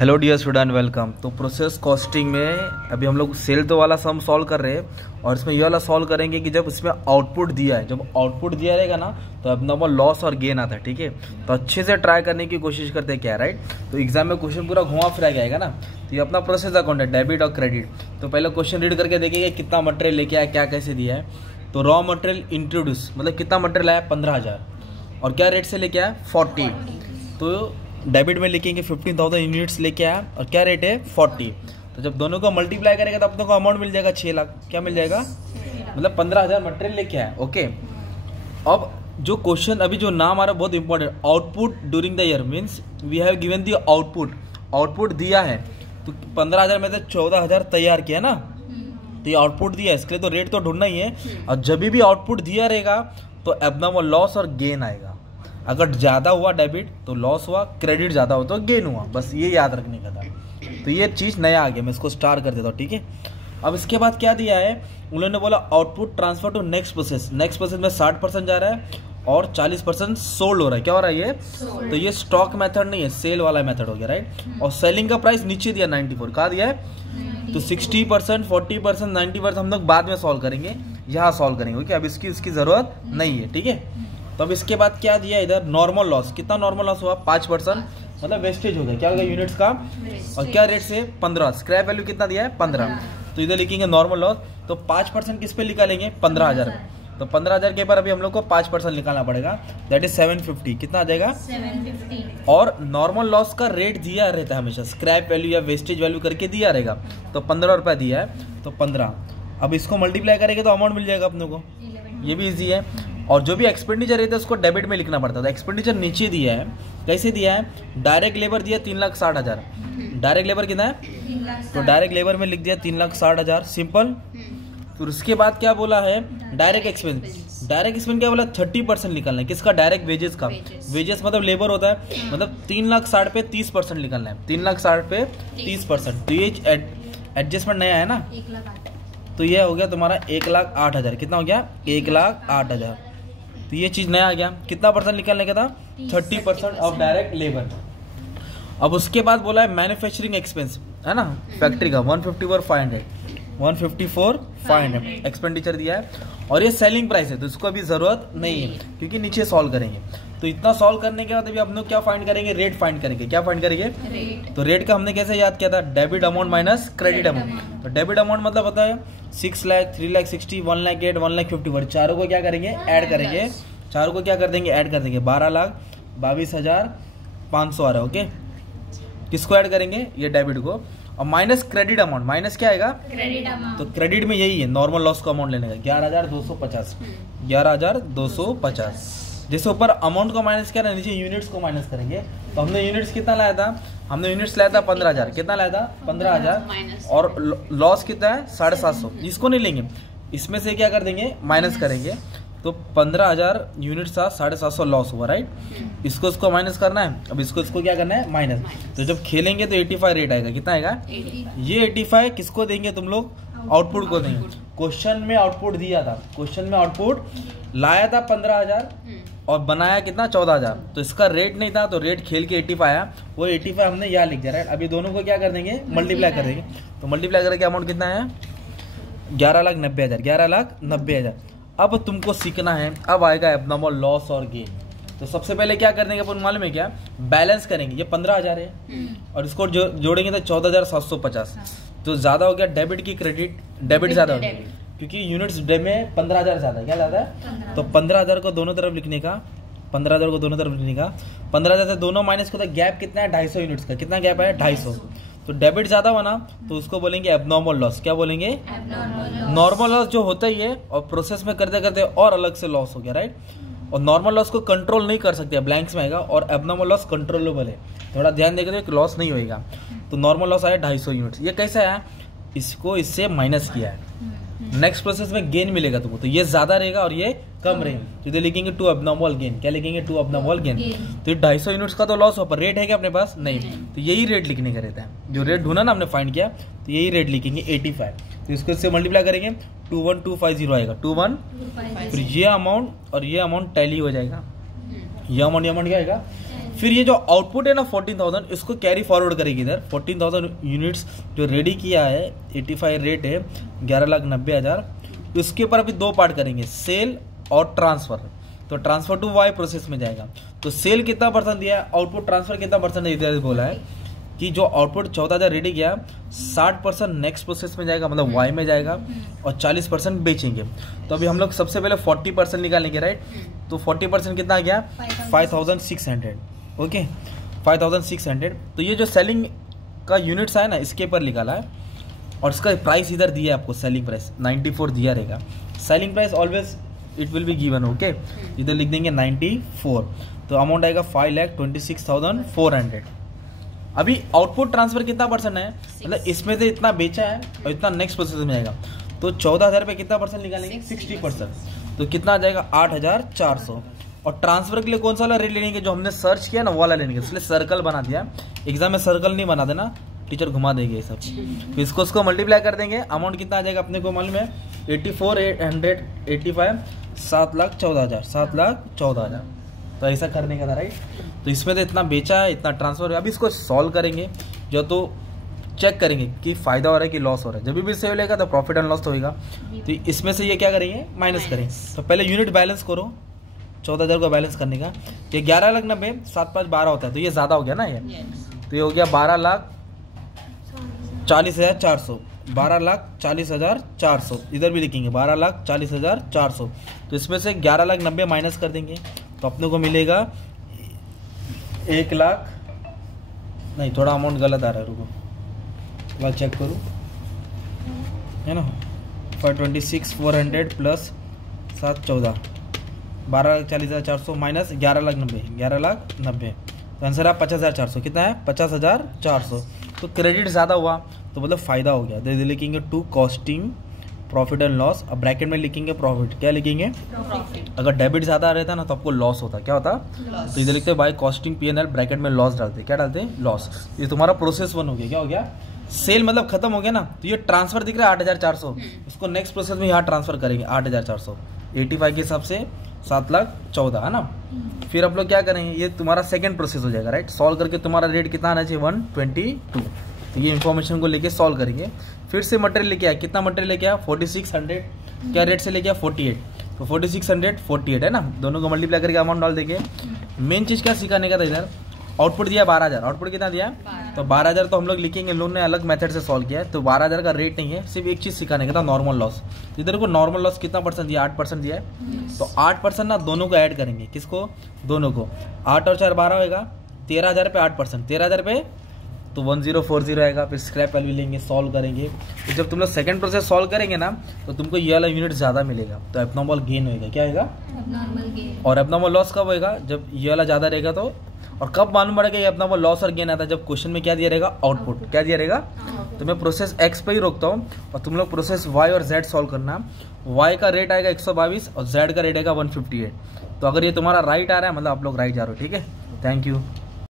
Hello dear student, welcome. तो process costing में अभी हम लोग सेल तो वाला सम सॉल्व कर रहे हैं और इसमें ये वाला सॉल्व करेंगे कि जब इसमें आउटपुट दिया है, जब आउटपुट दिया रहेगा ना तो एब्नॉर्मल लॉस और गेन आता है। ठीक है, तो अच्छे से ट्राई करने की कोशिश करते हैं क्या, राइट। तो एग्जाम में क्वेश्चन पूरा घुमा फिरा के आएगा ना। तो ये अपना प्रोसेस अकाउंट है, डेबिट और क्रेडिट। तो पहले क्वेश्चन रीड करके देखिए कितना मटेरियल लेके आया, क्या कैसे दिया है। तो रॉ मटेरियल इंट्रोड्यूस मतलब कितना मटेरियल आया 15,000 और क्या रेट से लेके आया 40। तो डेबिट में लिखेंगे 15,000 यूनिट्स लेके आया और क्या रेट है 40। तो जब दोनों को मल्टीप्लाई करेगा तो अपनों को अमाउंट मिल जाएगा 6 लाख। क्या मिल जाएगा, मतलब 15,000 मटेरियल लेके आया। ओके, अब जो क्वेश्चन अभी जो नाम आ रहा है बहुत important, output during the year means we have given the output. Output दिया है तो 15,000 में से 14,000 तैयार किया ना, तो ये आउटपुट दिया है, इसके लिए तो रेट तो ढूंढना ही है। और जब भी आउटपुट दिया रहेगा तो एब्नॉर्मल लॉस और गेन आएगा। अगर ज़्यादा हुआ डेबिट तो लॉस हुआ, क्रेडिट ज़्यादा हो तो गेन हुआ, बस ये याद रखने का था। तो ये चीज़ नया आ गया, मैं इसको स्टार कर देता हूँ। ठीक है, अब इसके बाद क्या दिया है, उन्होंने बोला output transfer to next process. Next process में 60% जा रहा है और 40% सोल्ड हो रहा है। क्या हो रहा है ये, तो ये स्टॉक मेथड नहीं है, सेल वाला मेथड हो गया, राइट। और सेलिंग का प्राइस नीचे दिया 94, कहा दिया है। तो 60%, 40%, 90% हम लोग बाद में सॉल्व करेंगे, यहाँ सॉल्व करेंगे। ओके, अब इसकी ज़रूरत नहीं है। ठीक है, तो अब इसके बाद क्या दिया इधर, नॉर्मल लॉस। कितना नॉर्मल लॉस हुआ 5%, मतलब वेस्टेज हो गया। क्या हो गया यूनिट्स का, और क्या रेट से 15। स्क्रैप वैल्यू कितना दिया है 15। तो इधर लिखेंगे नॉर्मल लॉस। तो 5% किस पे निकालेंगे 15,000। तो 15,000 के ऊपर अभी हम लोग को 5% निकालना पड़ेगा, दैट इज 750। कितना आ जाएगा 750। और नॉर्मल लॉस का रेट दिया रहता है हमेशा, स्क्रैप वैल्यू या वेस्टेज वैल्यू करके दिया रहेगा। तो 15 रुपये दिया है तो 15। अब इसको मल्टीप्लाई करेंगे तो अमाउंट मिल जाएगा अपने को, ये भी इजी है। और जो भी एक्सपेंडिचर रहता है उसको डेबिट में लिखना पड़ता था। एक्सपेंडिचर नीचे दिया है, कैसे दिया है, डायरेक्ट लेबर दिया 3,60,000। डायरेक्ट लेबर कितना है, तो डायरेक्ट लेबर में लिख दिया 3,60,000, सिंपल। फिर उसके बाद क्या बोला है, डायरेक्ट एक्सपेंस। डायरेक्ट एक्सपेंस क्या बोला, 30% निकालना है। किसका, डायरेक्ट वेजेस का। वेजेस मतलब लेबर होता है, मतलब 3,60,000 पे 30% निकालना है। 3,60,000 पे 30%। तो ये एडजस्टमेंट नया है ना, तो ये हो गया तुम्हारा 1,08,000। कितना हो गया 1,08,000। तो ये चीज नया आ गया। कितना परसेंट निकालने का था, 30% ऑफ डायरेक्ट लेबर। अब उसके बाद बोला है मैन्युफैक्चरिंग एक्सपेंस, है ना, फैक्ट्री का 154,500 एक्सपेंडिचर दिया है। और ये सेलिंग प्राइस है तो इसको अभी जरूरत नहीं है क्योंकि नीचे सॉल्व करेंगे। तो इतना सॉल्व करने के बाद अभी हम लोग क्या फाइंड करेंगे, रेट फाइंड करेंगे। क्या फाइंड करेंगे, रेट। तो रेट का हमने कैसे याद किया था, debit amount minus credit amount. तो डेबिट अमाउंट मतलब होता है 6 लाख, 3 लाख 60, 1 लाख 8, 1 लाख 50। चारों को क्या करेंगे, ऐड करेंगे। चारों को क्या कर देंगे, ऐड कर देंगे। 12,22,500 आ रहा है। ओके, किसको ऐड करेंगे, ये डेबिट को। और माइनस क्रेडिट अमाउंट, माइनस क्या आएगा, क्रेडिट अमाउंट। तो क्रेडिट में यही है नॉर्मल लॉस का अमाउंट लेने का, 11,250। 11,250। जैसे ऊपर अमाउंट को माइनस किया ना, नीचे यूनिट्स को माइनस करेंगे। तो हमने यूनिट्स कितना लाया था, हमने यूनिट्स लाया था 15,000। कितना लाया था 15,000। और लॉस कितना है 750। इसको नहीं लेंगे, इसमें से क्या कर देंगे, माइनस करेंगे। तो 15,000 यूनिट्स था, 750 लॉस हुआ, राइट। इसको माइनस करना है। अब इसको क्या करना है, माइनस। तो जब खेलेंगे तो 85 रेट आएगा। कितना आएगा, ये 85 किसको देंगे तुम लोग, आउटपुट को देंगे। क्वेश्चन में आउटपुट दिया था, क्वेश्चन में आउटपुट लाया था 15,000 और बनाया कितना 14,000। तो इसका रेट नहीं था तो रेट खेल के 85 आया, वो 85 हमने यहाँ लिख दिया, राइट। अभी दोनों को क्या कर देंगे, मल्टीप्लाई कर देंगे। तो मल्टीप्लाई करके अमाउंट कितना है 11,90,000। 11,90,000। अब तुमको सीखना है, अब आएगा एब्नॉर्मल लॉस और गेन। तो सबसे पहले क्या करने का अपन मालूम है क्या, बैलेंस करेंगे। ये 15,000 है और इसको जोड़ेंगे तो 14,750। तो ज्यादा हो गया डेबिट की क्रेडिट, डेबिट ज्यादा हो गया क्योंकि यूनिट्स में 15,000 ज्यादा, क्या ज्यादा है। तो 15,000 को दोनों तरफ लिखने का, 15,000 को दोनों तरफ लिखने का। 15,000 से दोनों माइनस को, गैप कितना है 250 यूनिट्स का। कितना गैप है 250। तो डेबिट ज्यादा बना तो उसको बोलेंगे एब्नॉर्मल लॉस। क्या बोलेंगे, नॉर्मल लॉस जो होता ही है और प्रोसेस में करते करते और अलग से लॉस हो गया, राइट। और नॉर्मल लॉस को कंट्रोल नहीं कर सकते, ब्लैंक्स में आएगा। और एब्नॉर्मल लॉस कंट्रोलेबल है, थोड़ा ध्यान देकर तो लॉस नहीं होगा। तो नॉर्मल लॉस आया 250 यूनिट्स। ये कैसा आया, इसको इससे माइनस किया है। नेक्स्ट प्रोसेस में गेन मिलेगा तुमको, तो ये ज्यादा रहेगा और ये कम रहेगा। तो इधर लिखेंगे 2 अबनॉर्मल गेन। क्या लिखेंगे, 2 अबनॉर्मल गेन। तो 250 यूनिट्स का तो लॉस हो, पर रेट है क्या अपने पास, नहीं। तो यही रेट लिखने का रहता है, जो रेट ढूंढा ना हमने फाइंड किया, तो यही रेट लिखेंगे 85। तो इसको इससे मल्टीप्लाई करेंगे 21,250 आएगा, 21। फिर ये अमाउंट और ये अमाउंट टैली हो जाएगा। ये अमाउंट क्या आएगा फिर ये जो आउटपुट है ना 14,000, इसको कैरी फॉरवर्ड करेगी इधर। 14,000 यूनिट्स जो रेडी किया है, 85 रेट है, 11,90,000। इसके ऊपर अभी दो पार्ट करेंगे, सेल और ट्रांसफर। तो ट्रांसफर टू वाई प्रोसेस में जाएगा। तो सेल कितना परसेंट दिया है, आउटपुट ट्रांसफर कितना परसेंट इधर बोला है कि जो आउटपुट 14,000 रेडी किया 60% नेक्स्ट प्रोसेस में जाएगा, मतलब वाई में जाएगा, और 40% बेचेंगे। तो अभी हम लोग सबसे पहले 40% निकालेंगे, राइट। तो 40% कितना आ गया, 5,600। ओके, 5,600। तो ये जो सेलिंग का यूनिट्स है ना, इसके ऊपर निकाला है, और इसका प्राइस इधर दिया है आपको, सेलिंग प्राइस 94 दिया रहेगा। Selling price always it will be given. Okay, इधर लिख देंगे 94। तो अमाउंट आएगा 5,26,400। अभी आउटपुट ट्रांसफर कितना परसेंट है, मतलब इसमें से इतना बेचा है और इतना नेक्स्ट प्रोसेस में जाएगा। तो 14,000 पे कितना परसेंट निकालेंगे, 60%। तो कितना आ जाएगा, 8,400। और ट्रांसफर के लिए कौन सा वाला रेट लेंगे, जो हमने सर्च किया ना वो वाला लेंगे। इसलिए सर्कल बना दिया, एग्जाम में सर्कल नहीं बना देना, टीचर घुमा देंगे ये सब। तो इसको मल्टीप्लाई कर देंगे, अमाउंट कितना आ जाएगा अपने को मालूम है, 84,885, 7,14,000, 7,14,000। तो ऐसा करने का था, राइट। तो इसमें तो इतना बेचा है, इतना ट्रांसफर। अभी इसको सॉल्व करेंगे, जो तो चेक करेंगे कि फायदा हो रहा है कि लॉस हो रहा है। जब भी सेव लेगा तो प्रॉफिट एंड लॉस तो होगा। तो इसमें से ये क्या करेंगे, माइनस करें। तो पहले यूनिट बैलेंस करो, 14,000 को बैलेंस करने का। ये 11,90,000, 7 5 12 होता है, तो ये ज़्यादा हो गया ना ये। तो ये हो गया 12,40,400, 12,40,400। इधर भी लिखेंगे 12,40,400। तो इसमें से 11,90,000 माइनस कर देंगे, तो अपने को मिलेगा 1,00,000। नहीं, थोड़ा अमाउंट गलत आ रहा है, रुको थोड़ा चेक करूँ, है ना। 526,400 प्लस 7,14, 12,40,400 माइनस 11,90,000, 11,90,000। तो आंसर है 50,400। कितना है, 50,400। तो क्रेडिट ज़्यादा हुआ, तो मतलब फ़ायदा हो गया। तो लिखेंगे to costing profit and loss. अब ब्रैकेट में लिखेंगे प्रॉफिट, क्या लिखेंगे, प्रॉफिट। अगर डेबिट ज़्यादा रहता ना तो आपको लॉस होता, क्या होता, तो इधर लिखते हैं बाय कॉस्टिंग P&L, ब्रैकेट में लॉस डालते, क्या डालते हैं, लॉस। ये तुम्हारा प्रोसेस 1 हो गया। क्या हो गया, सेल मतलब खत्म हो गया ना। तो ये ट्रांसफर दिख रहा है 8,400, इसको नेक्स्ट प्रोसेस में यहाँ ट्रांसफर करेंगे 8,400, 85 के हिसाब से 7,14,000, है ना। फिर आप लोग क्या करेंगे, ये तुम्हारा सेकंड प्रोसेस हो जाएगा, राइट। सॉल्व करके तुम्हारा रेट कितना आना चाहिए, 122। तो ये इन्फॉर्मेशन को लेके सॉल्व करेंगे। फिर से मटेरियल लेके आया, कितना मटेरियल लेके आया, 4,600। क्या रेट से लेके आया, 48। तो 4,600 48 है ना, दोनों को मल्टीप्लाई करके अमाउंट डाल देंगे। मेन चीज़ क्या सिखाने का था, इधर आउटपुट दिया 12,000। आउटपुट कितना दिया, तो 12,000। तो हम लोग लिखेंगे, लोन ने अलग मेथड से सॉल्व किया है, तो 12,000 का रेट नहीं है, सिर्फ एक चीज़ सिखाने का था, नॉर्मल लॉस। तो इधर को नॉर्मल लॉस कितना परसेंट दिया, 8% दिया है। तो 8% ना दोनों को ऐड करेंगे, किसको, दोनों को। 8 और 4 12 होगा, 13,000 पे 8%, 13,000 पे तो 1040 आएगा। फिर स्क्रैप वैल्यू लेंगे, सॉल्व करेंगे। तो जब तुम लोग सेकंड प्रोसेस सॉल्व करेंगे ना, तो तुमको ये वाला यूनिट ज़्यादा मिलेगा, तो एबनॉर्मल गेन होएगा। क्या होगा, एबनॉर्मल गेन। और एबनॉर्मल लॉस कब होएगा, जब ये वाला ज़्यादा रहेगा। तो और कब मालूम पड़ेगा ये एबनॉर्मल लॉस और गेन आता है, जब क्वेश्चन में क्या दिया रहेगा, आउटपुट। क्या दिया रहेगा, तो मैं प्रोसेस एक्स पे ही रोकता हूँ, और तुम लोग प्रोसेस वाई और जेड सॉल्व करना। वाई का रेट आएगा 122 और जेड का रेट आएगा 158। तो अगर ये तुम्हारा राइट आ रहा है, मतलब आप लोग राइट जा रहे हो, ठीक है। Thank you.